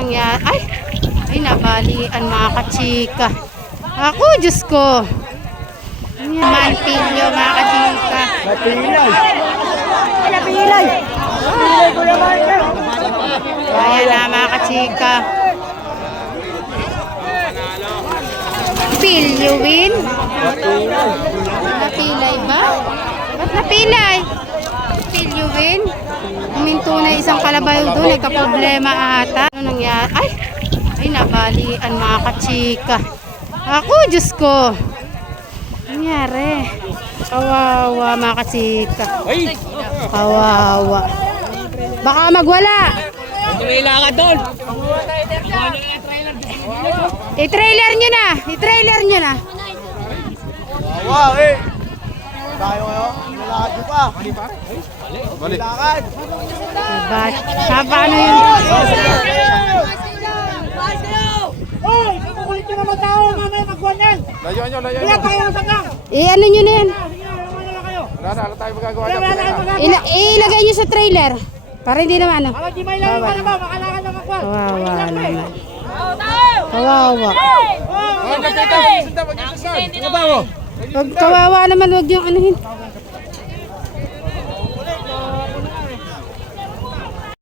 nangyari? Ay! Ay, nabalian mga kachika. Ako, Diyos ko. Ayan, mantilyo mga kachika. Napilay. Napilay. Napilay naman yan. Ayan na mga kachika. Pilyo win? Napilay ba? Ba't napilay? Pilyo win? Huminto na isang kalabayo doon. Ay, kaproblema ata. Ano nangyari? Ay! Ay, nabalian mga kachika. Ako, Diyos ko. Nangyari. Kawawa mga kachika. Kawawa. Baka magwala. Tumila ka doon. I-trailer nyo na. I-trailer nyo na. Wow, eh. Tayo kayo. Lalakad nyo pa. Balik. Lalakad. Diba? Ha, paano yun? Hoy! Nyo naman tao, mamaya magkuhan yan! Layo nyo, layo Kaya tayo ng sanggang! I-ano nyo na yan. Na! Wala na, wala tayo magagawa! Ila- ilagay nyo sa trailer. Para hindi naman ano. Baka di may lang ka naman, makalakad na magkuhan! Kawawa naman. Kawawa. Oh. Ano ba? Pag kawawa naman, wag yung. बताओ कौन करता है